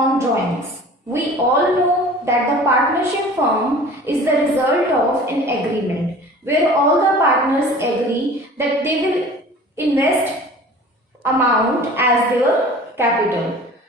on drawings. We all know that the partnership firm is the result of an agreement where all the partners agree that they will invest amount as their capital.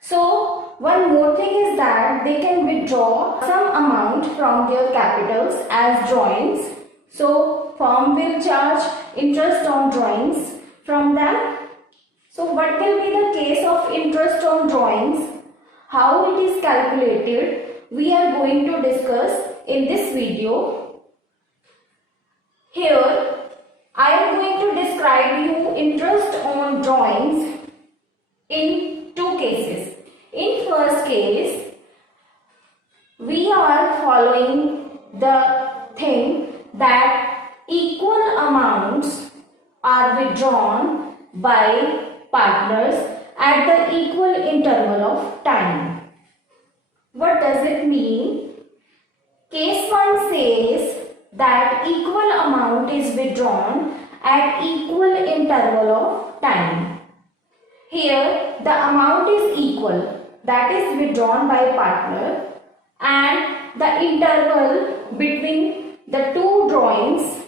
So one more thing is that they can withdraw some amount from their capitals as drawings. So firm will charge interest on drawings from them. So what will be the case of interest on drawings? How it is calculated? We are going to discuss in this video. Here I am going to describe you interest on drawings in two cases. In first case, we are following the thing that equal amounts are withdrawn by partners at the equal interval of time. What does it mean? Case 1 says that equal amount is withdrawn at equal interval of time. Here the amount is equal, that is withdrawn by partner, and the interval between the two drawings,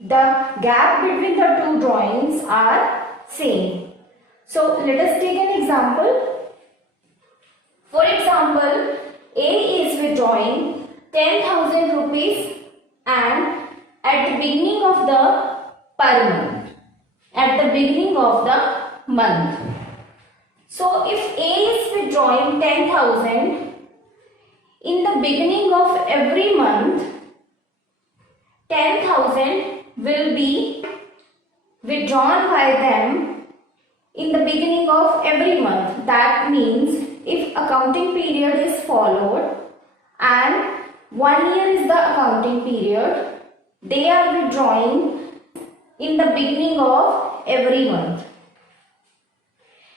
the gap between the two drawings are same. So let us take an example. For example, A is withdrawing 10,000 rupees and at the beginning of the per month. At the beginning of the month. So if A is withdrawing 10,000 in the beginning of every month, 10,000 will be withdrawn by them in the beginning of every month. That means if accounting period is followed and 1 year is the accounting period, they are withdrawing in the beginning of every month.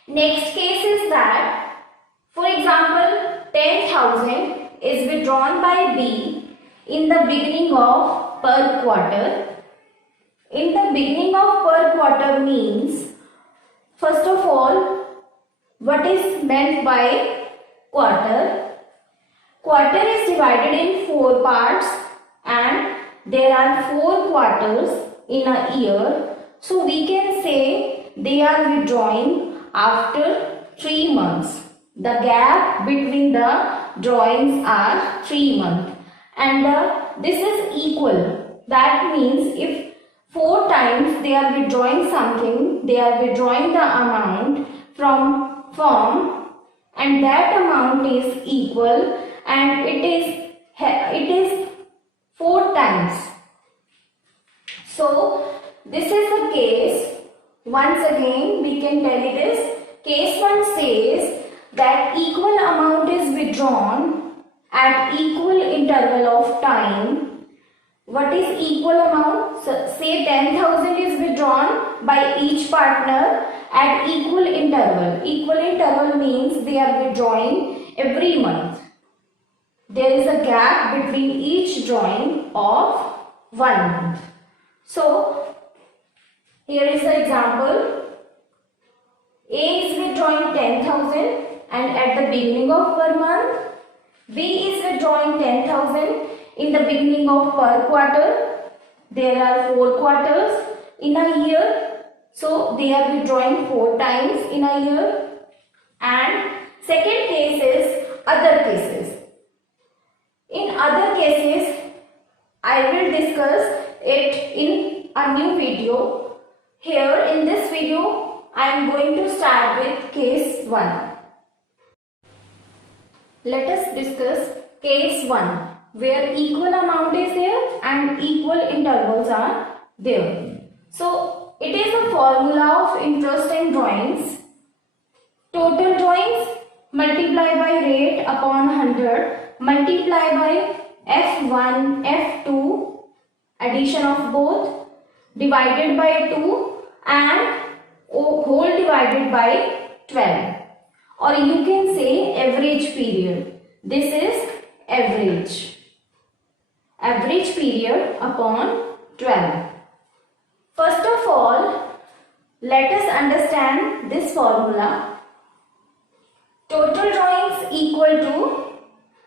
Next case is that, for example, 10,000 is withdrawn by B in the beginning of per quarter. In the beginning of per quarter means, first of all, what is meant by quarter? Quarter is divided in 4 parts and there are 4 quarters in a year. So we can say they are withdrawing after 3 months. The gap between the drawings are 3 months and this is equal. That means if 4 times they are withdrawing something, they are withdrawing the amount from firm and that amount is equal and it is 4 times. So this is the case. Once again we can tell you this. Case 1 says that equal amount is withdrawn at equal interval of time. What is equal amount? So, say 10,000 is withdrawn by each partner at equal interval. Equal interval means they are withdrawing every month. There is a gap between each drawing of 1 month. So, here is the example. A is withdrawing 10,000 and at the beginning of per month. B is withdrawing 10,000 in the beginning of per quarter. There are 4 quarters in a year. So they are withdrawing 4 times in a year. And second case is other cases. In other cases, I will discuss it in a new video. Here in this video, I am going to start with case 1. Let us discuss case 1 where equal amount is there and equal intervals are there. So it is a formula of interest in drawings. Total drawings multiply by rate upon 100 multiply by F1, F2 addition of both divided by 2 and whole divided by 12. Or you can say average period. This is average. Average period upon 12. First of all, let us understand this formula. Total drawings equal to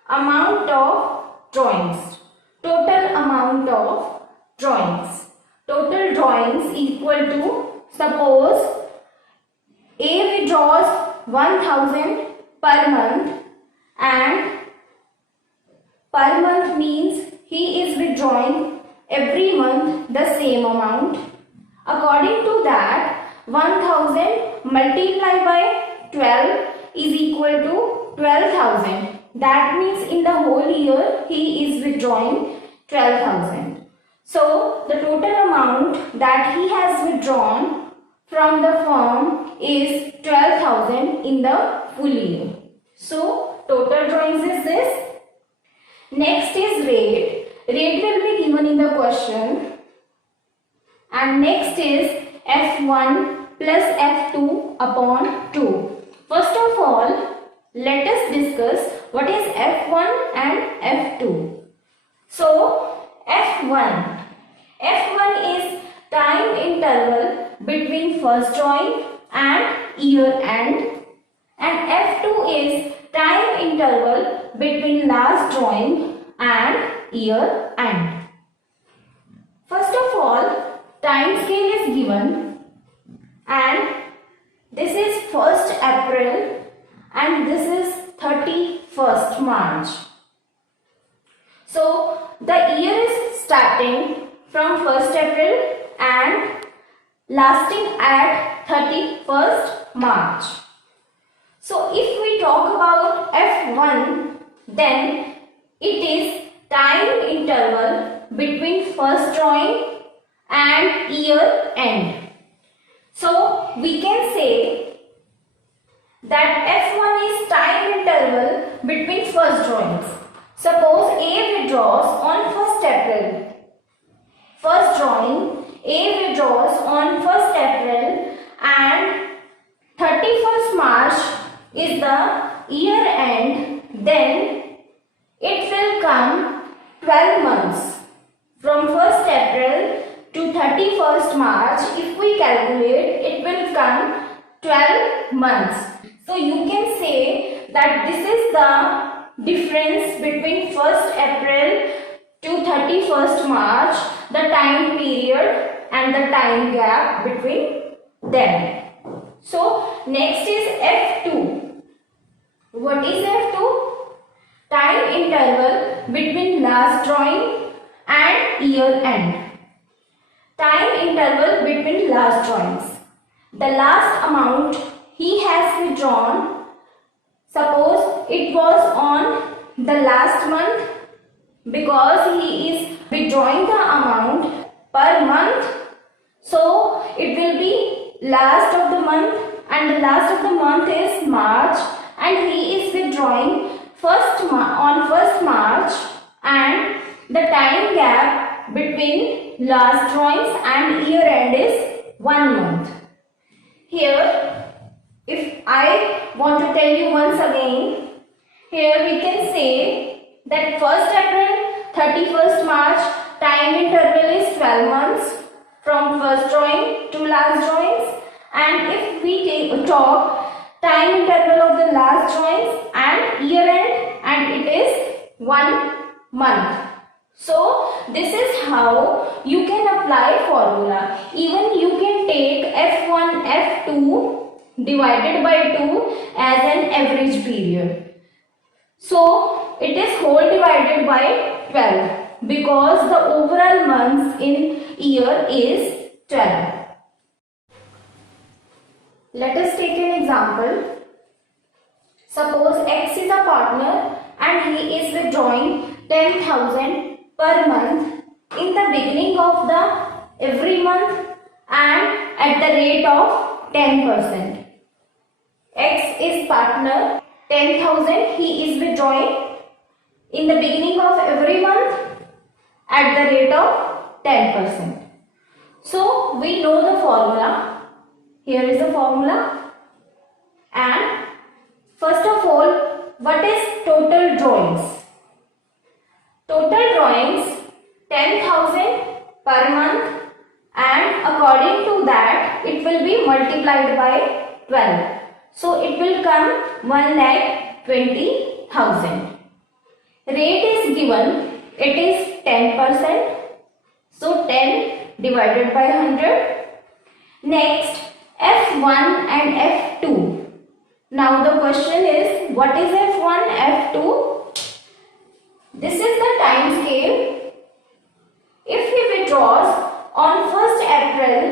amount of drawings. Total amount of drawings. Total drawings equal to, suppose A withdraws 1000 per month, and per month means he is withdrawing every month the same amount. According to that, 1000 multiplied by 12 is equal to 12,000. That means in the whole year he is withdrawing 12,000. So the total amount that he has withdrawn from the firm is 12,000 in the full year. So total drawings is this. Next is rate. Rate will be given in the question. And next is F1 plus F2 upon 2. First of all, let us discuss what is F1 and F2. So, F1 is time interval between first drawing and year end, and F2 is time interval between last drawing and year end. First of all, time scale is given, and this is 1st April and this is 31st March. So the year is starting from 1st April and lasting at 31st March. So if we talk about F1, then it is time interval between first drawing and year end. So we can say that F1 is time interval between first drawings. Suppose A withdraws on 1st April. First drawing, A withdraws on 1st April and 31st March is the year end, then it will come 12 months. From 1st April to 31st March, if we calculate, it will come 12 months. So you can say that this is the difference between 1st April to 31st March, the time period and the time gap between them. So next is F2. What is F2? Time interval between last drawing and year end. Time interval between last drawings. The last amount he has withdrawn, suppose it was on the last month, because he is withdrawing the amount per month, so it will be last of the month, and the last of the month is March, and he is withdrawing on 1st March, and the time gap between last drawings and year end is 1 month. Here, if I want to tell you once again, here we can say that 1st April, 31st March, time interval is 12 months from first drawing to last drawings, and if we talk time interval of the last drawings and year end, and it is 1 month. So this is how you can apply formula. Even you can take F1, F2 divided by 2 as an average period. So it is whole divided by 12 because the overall months in year is 12. Let us take an example. Suppose X is a partner and he is withdrawing 10,000 per month in the beginning of the every month and at the rate of 10%. X is partner, 10,000 he is withdrawing in the beginning of every month at the rate of 10%. So we know the formula. Here is the formula. And first of all, what is total drawings? Total drawings 10,000 per month, and according to that it will be multiplied by 12. So it will come 1,20,000. Rate is given, it is 10%. So 10 divided by 100. Next, F1 and F2. Now the question is, what is F1, F2? This is the time scale. If he withdraws on 1st April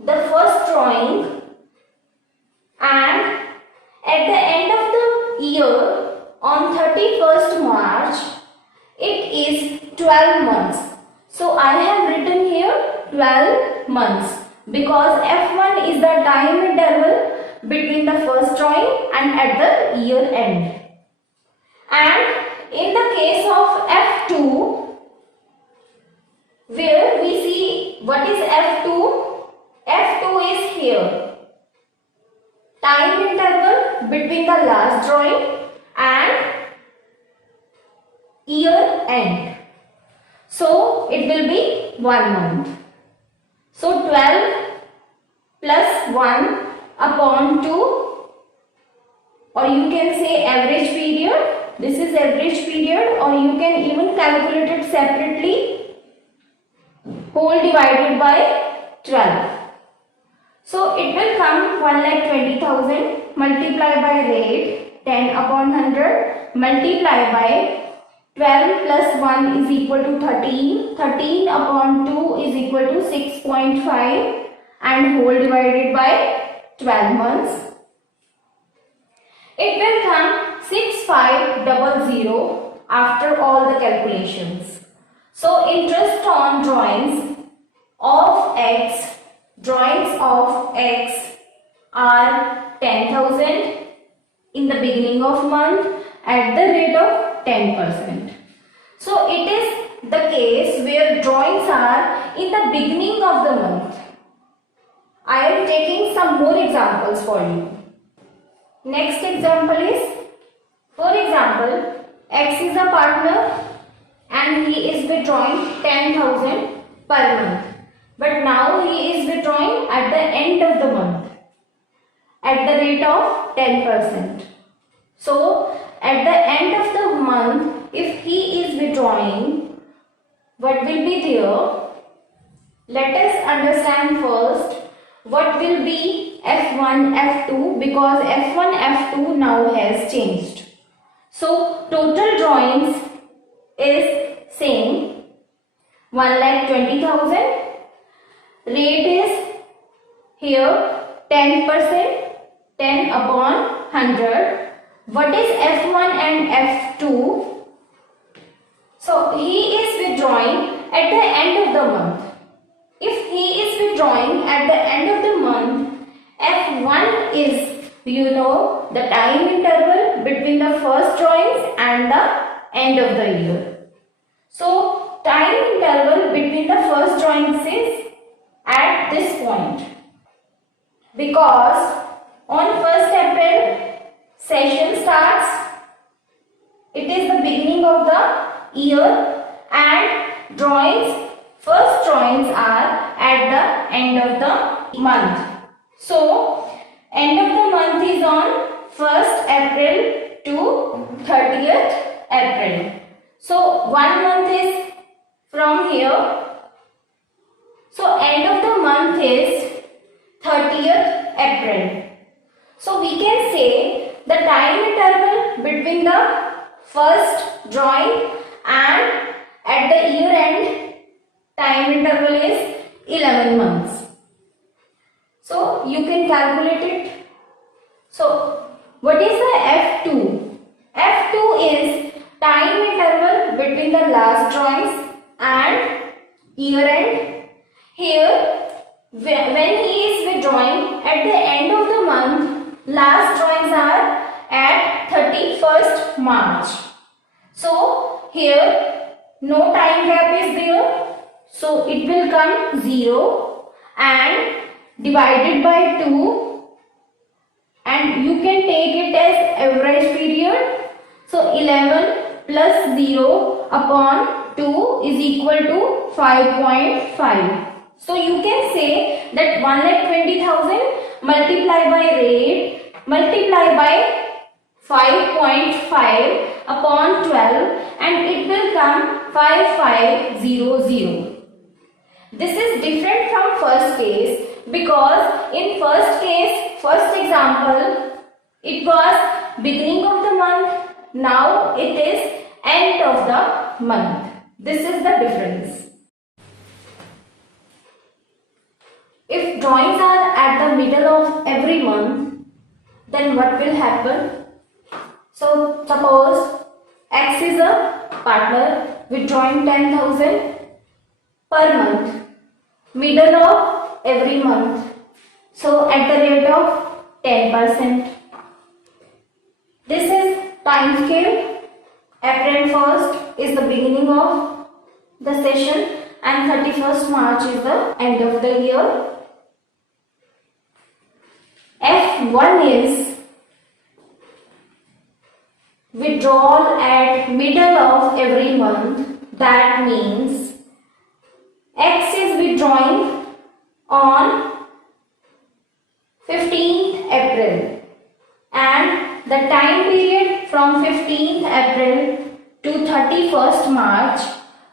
the first drawing, and at the end of the year on 31st March, it is 12 months. So I have written here 12 months because F1 is the time interval between the first drawing and at the year end. And in the case of F2, where we see what is F2? F2 is here. Time interval between the last drawing and year end. So it will be 1 month. So 12 plus 1 upon 2, or you can say average period. This is average period, or you can even calculate it separately. Whole divided by 12. So it will come 1,20,000 multiplied by rate 10 upon 100 multiplied by 12 plus 1 is equal to 13. 13 upon 2 is equal to 6.5 and whole divided by 12 months. It will come 6500 after all the calculations. So interest on drawings of X are 10,000 in the beginning of month at the rate of 10%. So it is the case where drawings are in the beginning of the month. I am taking some more examples for you. Next example is, for example, X is a partner and he is withdrawing 10,000 per month. But now he is withdrawing at the end of the month at the rate of 10%. So at the end of the month, if he is withdrawing, what will be there? Let us understand first what will be F1, F2, because F1, F2 now has changed. So total drawings is same, 1,20,000. Rate is here 10%, 10 upon 100. What is F1 and F2? So he is withdrawing at the end of the month. If he is withdrawing at the end of the month, F1 is, the time interval between the first drawings and the end of the year. So time interval between the first drawings is at this point, because on 1st April session starts, it is the beginning of the year, and first drawings are at the end of the month. So end of the month is on 1st April to 30th April. So 1 month is from here. So end of the month is 30th April. So we can say the time interval between the first drawing and at the year end time interval is 11 months. So you can calculate it. So what is the F2? F2 is time interval between the last drawings and year end. Here, when he is withdrawing at the end of the month, last drawings are at 31st March. So here no time gap is there. So it will come 0 and divided by 2, and you can take it as average period. So 11 plus 0 upon 2 is equal to 5.5. So you can say that 1,20,000 multiplied by rate multiply by 5.5 upon 12 and it will come 5500. This is different from first case because in first case, first example, it was beginning of the month, now it is end of the month. This is the difference. If drawings are at the middle of every month, then what will happen? So suppose X is a partner withdrawing 10,000 per month, middle of every month. So at the rate of 10%. This is time scale. April 1st is the beginning of the session and 31st March is the end of the year. F1 is withdrawal at middle of every month. That means X is withdrawing on 15th April and the time period from 15th April to 31st March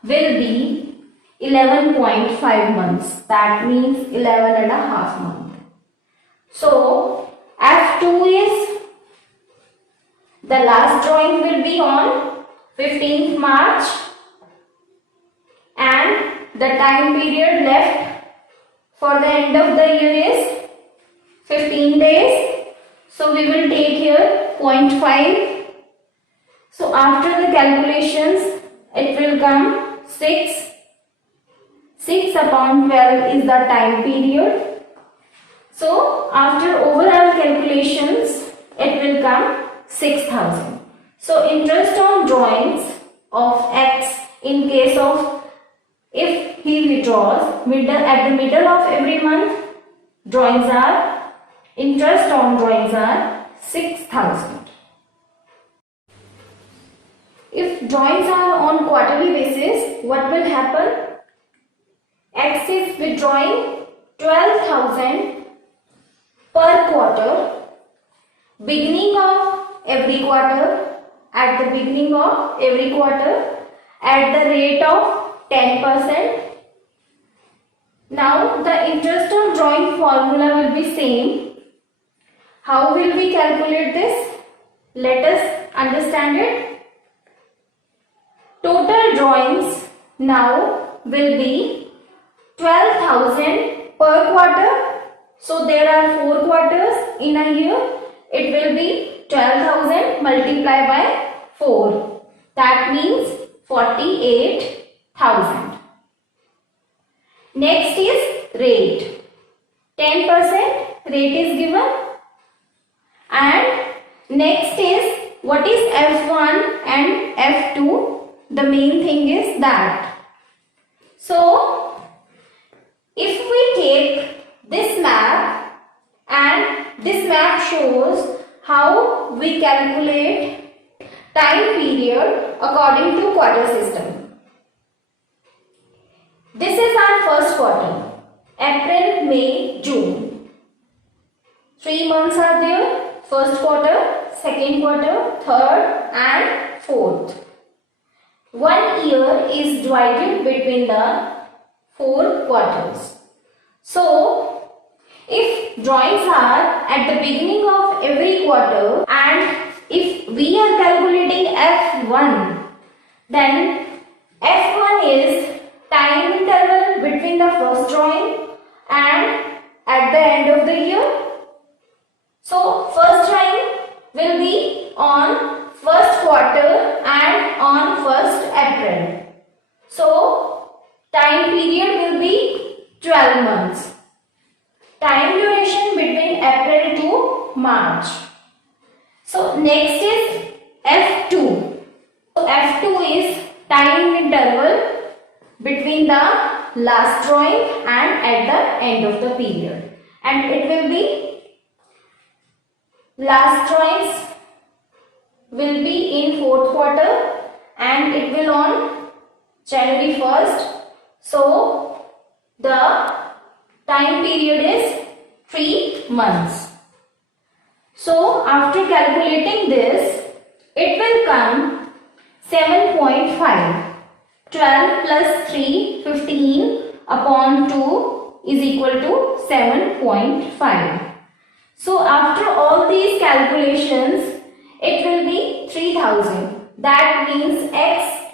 will be 11.5 months. That means 11 and a half months. So F2 is the last drawing will be on 15th March and the time period left for the end of the year is 15 days. So we will take here 0.5. So after the calculations it will come 6. 6 upon 12 is the time period. So after overall calculations it will come 6,000. So interest on drawings of X in case of if he withdraws at the middle of every month, interest on drawings are 6,000. If drawings are on quarterly basis, what will happen? X is withdrawing 12,000 per quarter, beginning of every quarter, at the beginning of every quarter, at the rate of 10%. Now the interest on drawing formula will be same. How will we calculate this? Let us understand it. Total drawings now will be 12,000 per quarter. So there are 4 quarters in a year. It will be 12,000 multiplied by 4. That means 48,000. Next is rate. 10% rate is given. And next is what is F1 and F2. The main thing is that. So if we take this map and this map shows how we calculate time period according to quarter system. This is our first quarter, April, May, June. 3 months are there, first quarter, second quarter, third and fourth. 1 year is divided between the 4 quarters. So, if drawings are at the beginning of every quarter and if we are calculating F1, then F1 is time interval between the first drawing and at the end of the year. So first drawing will be on first quarter and on 1st April. So time period will be 12 months. Time duration between April to March. So next is F2. So F2 is time interval between the last drawing and at the end of the period. And it will be last drawings will be in 4th quarter and it will on January 1st. So the time period is 3 months. So after calculating this, it will come 7.5. 12 plus 3, 15 upon 2 is equal to 7.5. So after all these calculations, it will be 3000. That means X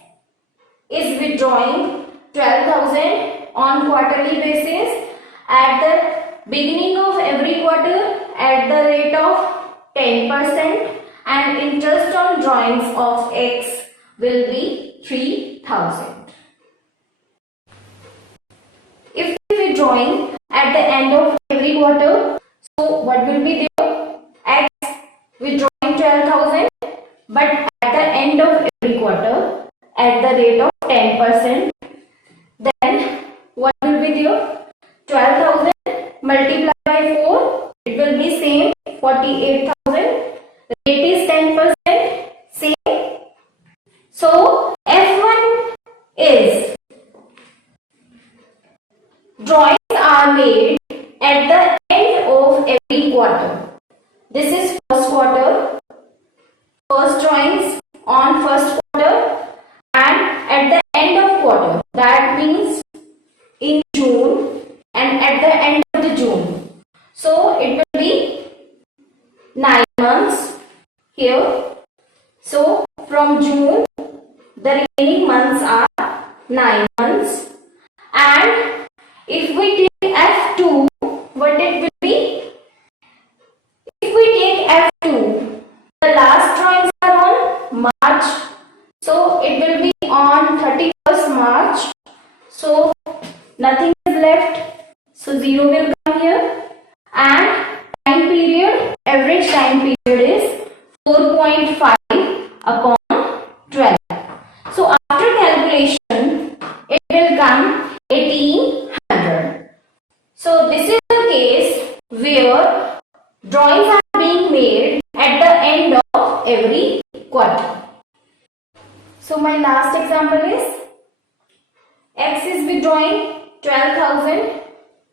is withdrawing 12,000 on quarterly basis at the beginning of every quarter at the rate of 10%, and interest on drawings of X will be 3,000. If we are withdrawing at the end of every quarter, so what will be there? X withdrawing 12,000, but at the end of every quarter at the rate of 10%, then what will be there? 12,000 multiplied by 4, it will be same 48,000. Rate is 10%, same. So F1 is drawings are made at the end of every quarter. This is first quarter, first drawings on first quarter, and at the end of quarter, that means in June and at the end of the June. So it will be 9 months here. So from June, the remaining months are 9 months, and if we take F2, what it will be? If we take F2, the last drawings are on March, so it will be on 31st March. So nothing is left, so 0 will come here, and time period, average time period is 4.5 upon 12. So after calculation, it will come 1800. So this is the case where drawings are being made at the end of every quarter. So my last example is X is withdrawing 12,000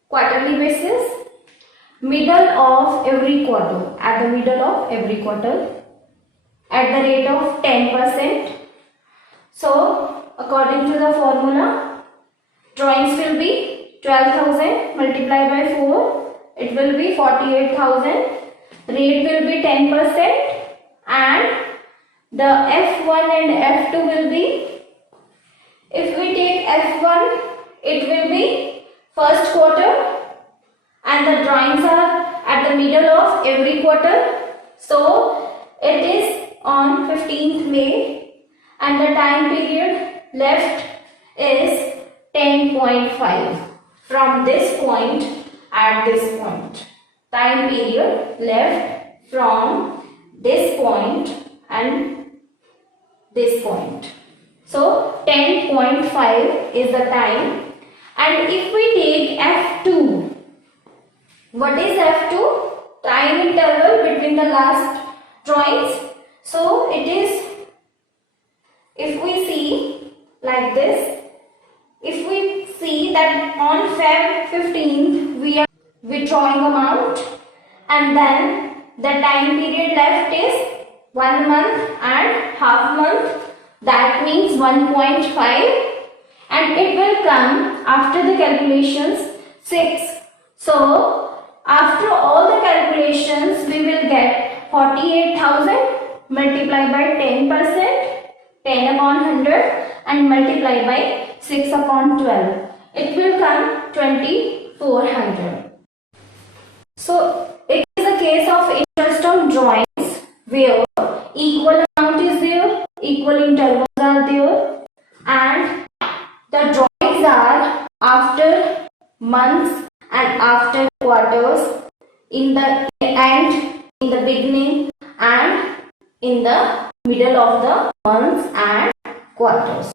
quarterly basis, middle of every quarter, at the middle of every quarter at the rate of 10%. So according to the formula, drawings will be 12,000 multiplied by 4, it will be 48,000. Rate will be 10%, and the F1 and F2 will be, if we take F1, it will be first quarter, and the drawings are at the middle of every quarter. So it is on 15th May, and the time period left is 10.5 from this point at this point. Time period left from this point and this point. So 10.5 is the time. And if we take F2, what is F2? Time interval between the last drawings. So it is, if we see like this, if we see that on Feb 15th we are withdrawing amount, and then the time period left is 1 month and half month, that means 1.5, and it will come after the calculations 6. So after all the calculations we will get 48,000 multiplied by 10%, 10 upon 100, and multiply by 6 upon 12. It will come 2400. So it is a case of interest on drawings where equal amount is there, equal intervals are there, and the drawings are after months and after quarters, in the end, in the beginning, and in the middle of the months and quarters.